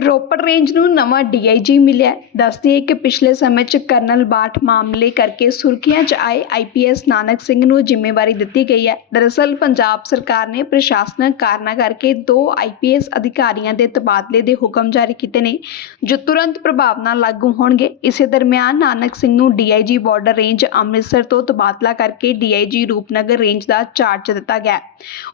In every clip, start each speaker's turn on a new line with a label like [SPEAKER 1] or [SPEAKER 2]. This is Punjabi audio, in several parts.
[SPEAKER 1] ਰੋਪੜ ਰੇਂਜ ਨੂੰ ਨਵਾਂ ਡੀਆਈਜੀ ਮਿਲਿਆ ਦੱਸਦੀ ਹੈ ਕਿ ਪਿਛਲੇ ਸਮੇਂ 'ਚ ਕਰਨਲ ਬਾਠ ਮਾਮਲੇ ਕਰਕੇ ਸੁਰਖੀਆਂ 'ਚ ਆਏ ਆਈਪੀਐਸ ਨਾਨਕ ਸਿੰਘ ਨੂੰ ਜ਼ਿੰਮੇਵਾਰੀ ਦਿੱਤੀ ਗਈ ਹੈ। ਦਰਅਸਲ, ਪੰਜਾਬ ਸਰਕਾਰ ਨੇ ਪ੍ਰਸ਼ਾਸਨਿਕ ਕਾਰਨਾਂ ਕਰਕੇ ਦੋ ਆਈਪੀਐਸ ਅਧਿਕਾਰੀਆਂ ਦੇ ਤਬਾਦਲੇ ਦੇ ਹੁਕਮ ਜਾਰੀ ਕੀਤੇ ਨੇ, ਜੋ ਤੁਰੰਤ ਪ੍ਰਭਾਵ ਨਾਲ ਲਾਗੂ ਹੋਣਗੇ। ਇਸੇ ਦਰਮਿਆਨ ਨਾਨਕ ਸਿੰਘ ਨੂੰ ਡੀਆਈਜੀ ਬਾਰਡਰ ਰੇਂਜ ਅੰਮ੍ਰਿਤਸਰ ਤੋਂ ਤਬਾਦਲਾ ਕਰਕੇ ਡੀਆਈਜੀ ਰੂਪਨਗਰ ਰੇਂਜ ਦਾ ਚਾਰਜ ਦਿੱਤਾ ਗਿਆ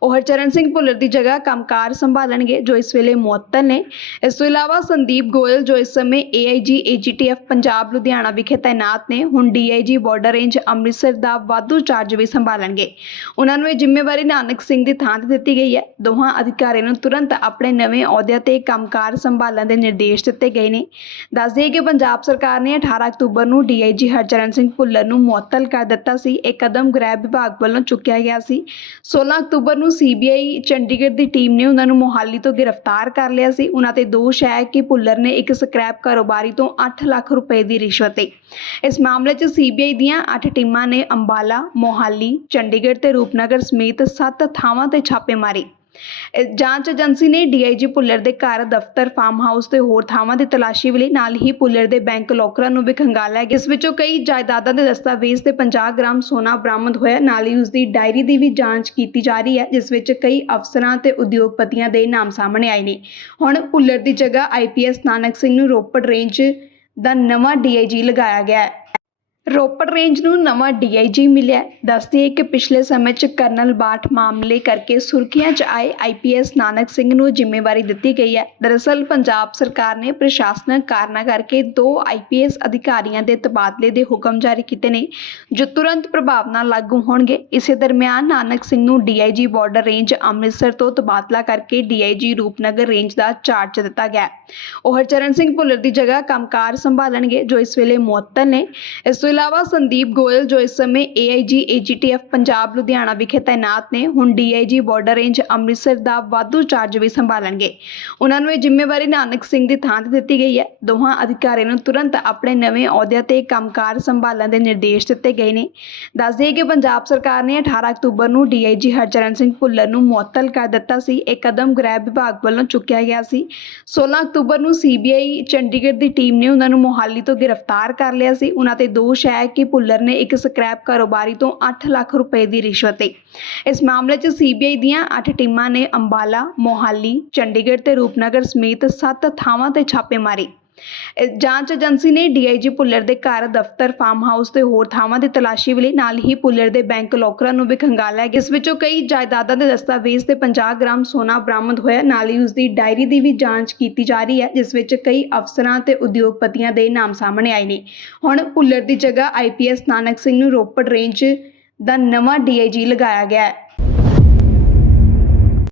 [SPEAKER 1] ਉਹ ਹਰਚਰਨ ਸਿੰਘ ਭੁੱਲਰ ਦੀ ਜਗ੍ਹਾ ਕੰਮਕਾਰ ਸੰਭਾਲਣਗੇ, ਜੋ ਇਸ ਵੇਲੇ ਮੁਅੱਤਲ ਨੇ। ਇਸ ਤੋਂ ਇਲਾਵਾ ਸੰਦੀਪ ਗੋਇਲ, ਜੋ ਇਸ ਸਮੇਂ ਏਆਈਜੀ ਏਜੀਟੀਐਫ ਪੰਜਾਬ, ਲੁਧਿਆਣਾ ਵਿਖੇ ਤਾਇਨਾਤ ਨੇ, ਹੁਣ ਡੀਆਈਜੀ ਬਾਰਡਰ ਰੇਂਜ ਅੰਮ੍ਰਿਤਸਰ ਦਾ ਵਾਧੂ ਚਾਰਜ ਵੀ ਸੰਭਾਲਣਗੇ। ਉਹਨਾਂ ਨੂੰ ਇਹ ਜ਼ਿੰਮੇਵਾਰੀ ਨਾਨਕ ਸਿੰਘ ਦੀ ਥਾਂ ਤੇ ਦਿੱਤੀ ਗਈ ਹੈ। ਦੋਹਾਂ ਅਧਿਕਾਰੀਆਂ ਨੂੰ ਤੁਰੰਤ ਆਪਣੇ ਨਵੇਂ ਅਹੁਦਿਆਂ ਤੇ ਕੰਮਕਾਰ ਸੰਭਾਲਣ ਦੇ ਨਿਰਦੇਸ਼ ਦਿੱਤੇ ਗਏ ਨੇ। ਦੱਸ ਦਈਏ ਕਿ ਪੰਜਾਬ ਸਰਕਾਰ ਨੇ 18 ਅਕਤੂਬਰ ਨੂੰ ਡੀਆਈਜੀ ਹਰਚਰਨ ਸਿੰਘ ਭੁੱਲਰ ਨੂੰ ਮੁਅੱਤਲ ਕਰ ਦਿੱਤਾ ਸੀ। ਇਹ ਕਦਮ ਗ੍ਰਹਿ ਵਿਭਾਗ ਵੱਲੋਂ ਚੁੱਕਿਆ ਗਿਆ ਸੀ। 16 ਅਕਤੂਬਰ ਨੂੰ ਸੀਬੀਆਈ ਚੰਡੀਗੜ੍ਹ ਦੀ ਟੀਮ ਨੇ ਉਹਨਾਂ ਨੂੰ ਮੋਹਾਲੀ ਤੋਂ ਗ੍ਰਿਫਤਾਰ ਕਰ ਲਿਆ ਸੀ। ਉਹਨਾਂ ਤੇ ਦੋਸ਼ ਹੈ ਕਿ ਭੁੱਲਰ ਨੇ ਇੱਕ ਸਕ੍ਰੈਪ ਕਾਰੋਬਾਰੀ ਤੋਂ 8 ਲੱਖ ਰੁਪਏ ਦੀ ਰਿਸ਼ਵਤ ਲਈ। ਇਸ ਮਾਮਲੇ 'ਚ ਸੀਬੀਆਈ ਦੀਆਂ 8 ਟੀਮਾਂ ਨੇ ਅੰਬਾਲਾ, ਮੋਹਾਲੀ, ਚੰਡੀਗੜ੍ਹ ਤੇ ਰੂਪਨਗਰ ਸਮੇਤ 7 ਥਾਵਾਂ ਤੇ ਛਾਪੇ ਮਾਰੇ। ਜਾਂਚ ਏਜੰਸੀ ਨੇ ਡੀਆਈਜੀ ਭੁੱਲਰ ਦੇ ਘਰ, ਦਫ਼ਤਰ, ਫਾਰਮ ਹਾਊਸ ਤੇ ਹੋਰ ਥਾਵਾਂ ਦੀ ਤਲਾਸ਼ੀ ਲਈ। ਨਾਲ ਹੀ ਭੁੱਲਰ ਦੇ ਬੈਂਕ ਲੋਕਰਾਂ ਨੂੰ ਵੀ ਖੰਗਾਲਿਆ ਇਸ ਵਿੱਚੋਂ ਕਈ ਜਾਇਦਾਦਾਂ ਦੇ ਦਸਤਾਵੇਜ਼ ਤੇ 50 ਗ੍ਰਾਮ ਸੋਨਾ ਬਰਾਮਦ ਹੋਇਆ। ਨਾਲ ਹੀ ਉਸ ਦੀ ਡਾਇਰੀ ਦੀ ਵੀ ਜਾਂਚ ਕੀਤੀ ਜਾ ਰਹੀ ਹੈ, ਜਿਸ ਵਿੱਚ ਕਈ ਅਫਸਰਾਂ ਤੇ ਉਦਯੋਗਪਤੀਆਂ ਦੇ ਨਾਮ ਸਾਹਮਣੇ ਆਏ ਨੇ। ਹੁਣ ਭੁੱਲਰ ਦੀ ਜਗ੍ਹਾ ਆਈਪੀਐਸ ਨਾਨਕ ਸਿੰਘ ਨੂੰ ਰੋਪੜ ਰੇਂਜ ਦਾ ਨਵਾਂ ਡੀਆਈਜੀ ਲਗਾਇਆ ਗਿਆ ਹੈ। ਰੋਪੜ ਰੇਂਜ ਨੂੰ ਨਵਾਂ ਡੀਆਈਜੀ ਮਿਲਿਆ ਦੱਸਦੀ ਹੈ ਕਿ ਪਿਛਲੇ ਸਮੇਂ 'ਚ ਕਰਨਲ ਬਾਠ ਮਾਮਲੇ ਕਰਕੇ ਸੁਰਖੀਆਂ 'ਚ ਆਏ ਆਈਪੀਐਸ ਨਾਨਕ ਸਿੰਘ ਨੂੰ ਜ਼ਿੰਮੇਵਾਰੀ ਦਿੱਤੀ ਗਈ ਹੈ। ਦਰਅਸਲ ਪੰਜਾਬ ਸਰਕਾਰ ਨੇ ਪ੍ਰਸ਼ਾਸਨਿਕ ਕਾਰਨਾਂ ਕਰਕੇ ਦੋ ਆਈਪੀਐਸ ਅਧਿਕਾਰੀਆਂ ਦੇ ਤਬਾਦਲੇ ਦੇ ਹੁਕਮ ਜਾਰੀ ਕੀਤੇ ਨੇ, ਜੋ ਤੁਰੰਤ ਪ੍ਰਭਾਵ ਨਾਲ ਲਾਗੂ ਹੋਣਗੇ। ਇਸੇ ਦਰਮਿਆਨ ਨਾਨਕ ਸਿੰਘ ਨੂੰ ਡੀਆਈਜੀ ਬਾਰਡਰ ਰੇਂਜ ਅੰਮ੍ਰਿਤਸਰ ਤੋਂ ਤਬਾਦਲਾ ਕਰਕੇ ਡੀਆਈਜੀ ਰੂਪਨਗਰ ਰੇਂਜ ਦਾ ਚਾਰਜ ਦਿੱਤਾ ਗਿਆ ਉਹ ਹਰਚਰਨ ਸਿੰਘ ਭੁੱਲਰ ਦੀ ਜਗ੍ਹਾ ਕੰਮਕਾਰ ਸੰਭਾਲਣਗੇ, ਜੋ ਇਸ ਵੇਲੇ ਮੁਅੱਤਲ ਨੇ। ਇਸ ਤੋਂ ਇਲਾਵਾ ਸੰਦੀਪ ਗੋਇਲ, ਜੋ ਇਸ ਸਮੇਂ ਏਆਈਜੀ ਏਜੀਟੀਐਫ ਪੰਜਾਬ, ਲੁਧਿਆਣਾ ਵਿਖੇ ਤਾਇਨਾਤ ਨੇ, ਹੁਣ ਡੀਆਈਜੀ ਬਾਰਡਰ ਰੇਂਜ ਅੰਮ੍ਰਿਤਸਰ ਦਾ ਵਾਧੂ ਚਾਰਜ ਵੀ ਸੰਭਾਲਣਗੇ। ਉਹਨਾਂ ਨੂੰ ਇਹ ਜ਼ਿੰਮੇਵਾਰੀ ਨਾਨਕ ਸਿੰਘ ਦੀ ਥਾਂ ਤੇ ਦਿੱਤੀ ਗਈ ਹੈ। ਦੋਹਾਂ ਅਧਿਕਾਰੀਆਂ ਨੂੰ ਤੁਰੰਤ ਆਪਣੇ ਨਵੇਂ ਅਹੁਦਿਆਂ ਤੇ ਕੰਮਕਾਰ ਸੰਭਾਲਣ ਦੇ ਨਿਰਦੇਸ਼ ਦਿੱਤੇ ਗਏ ਨੇ। ਦੱਸ ਦਈਏ ਕਿ ਪੰਜਾਬ ਸਰਕਾਰ ਨੇ 18 ਅਕਤੂਬਰ ਨੂੰ ਡੀਆਈਜੀ ਹਰਚਰਨ ਸਿੰਘ ਭੁੱਲਰ ਨੂੰ ਮੁਅੱਤਲ ਕਰ ਦਿੱਤਾ ਸੀ। ਇਹ ਕਦਮ ਗ੍ਰਹਿ ਵਿਭਾਗ ਵੱਲੋਂ ਚੁੱਕਿਆ ਗਿਆ ਸੀ। 16 ਅਕਤੂਬਰ ਨੂੰ ਸੀਬੀਆਈ ਚੰਡੀਗੜ੍ਹ ਦੀ ਟੀਮ ਨੇ ਉਹਨਾਂ ਨੂੰ ਮੋਹਾਲੀ ਤੋਂ ਗ੍ਰਿਫਤਾਰ ਕਰ ਲਿਆ ਸੀ। ਉਹਨਾਂ ਤੇ ਦੋਸ਼ ਹੈ ਕਿ ਭੁੱਲਰ ਨੇ ਇੱਕ ਸਕ੍ਰੈਪ ਕਾਰੋਬਾਰੀ ਤੋਂ 8 ਲੱਖ ਰੁਪਏ ਦੀ ਰਿਸ਼ਵਤ ਲਈ ਇਸ ਮਾਮਲੇ 'ਚ ਸੀਬੀਆਈ ਦੀਆਂ 8 ਟੀਮਾਂ ਨੇ ਅੰਬਾਲਾ, ਮੋਹਾਲੀ, ਚੰਡੀਗੜ੍ਹ ਤੇ ਰੂਪਨਗਰ ਸਮੇਤ 7 ਥਾਵਾਂ ਤੇ ਛਾਪੇ ਮਾਰੇ। ਜਾਂਚ ਏਜੰਸੀ ਨੇ ਡੀਆਈਜੀ ਭੁੱਲਰ ਦੇ ਘਰ, ਦਫ਼ਤਰ ਫਾਰਮ ਹਾਊਸ ਤੇ ਹੋਰ ਥਾਵਾਂ ਦੀ ਤਲਾਸ਼ੀ ਲਈ। ਨਾਲ ਹੀ ਭੁੱਲਰ ਦੇ ਬੈਂਕ ਲੋਕਰਾਂ ਨੂੰ ਵੀ ਖੰਗਾਲਿਆ ਇਸ ਵਿੱਚੋਂ ਕਈ ਜਾਇਦਾਦਾਂ ਦੇ ਦਸਤਾਵੇਜ਼ ਤੇ 50 ਗ੍ਰਾਮ ਸੋਨਾ ਬਰਾਮਦ ਹੋਇਆ। ਨਾਲ ਹੀ ਉਸ ਦੀ ਡਾਇਰੀ ਦੀ ਵੀ ਜਾਂਚ ਕੀਤੀ ਜਾ ਰਹੀ ਹੈ, ਜਿਸ ਵਿੱਚ ਕਈ ਅਫਸਰਾਂ ਤੇ ਉਦਯੋਗਪਤੀਆਂ ਦੇ ਨਾਮ ਸਾਹਮਣੇ ਆਏ ਨੇ। ਹੁਣ ਭੁੱਲਰ ਦੀ ਜਗ੍ਹਾ ਆਈਪੀਐਸ ਨਾਨਕ ਸਿੰਘ ਨੂੰ ਰੋਪੜ ਰੇਂਜ ਦਾ ਨਵਾਂ ਡੀਆਈਜੀ ਲਗਾਇਆ ਗਿਆ ਹੈ।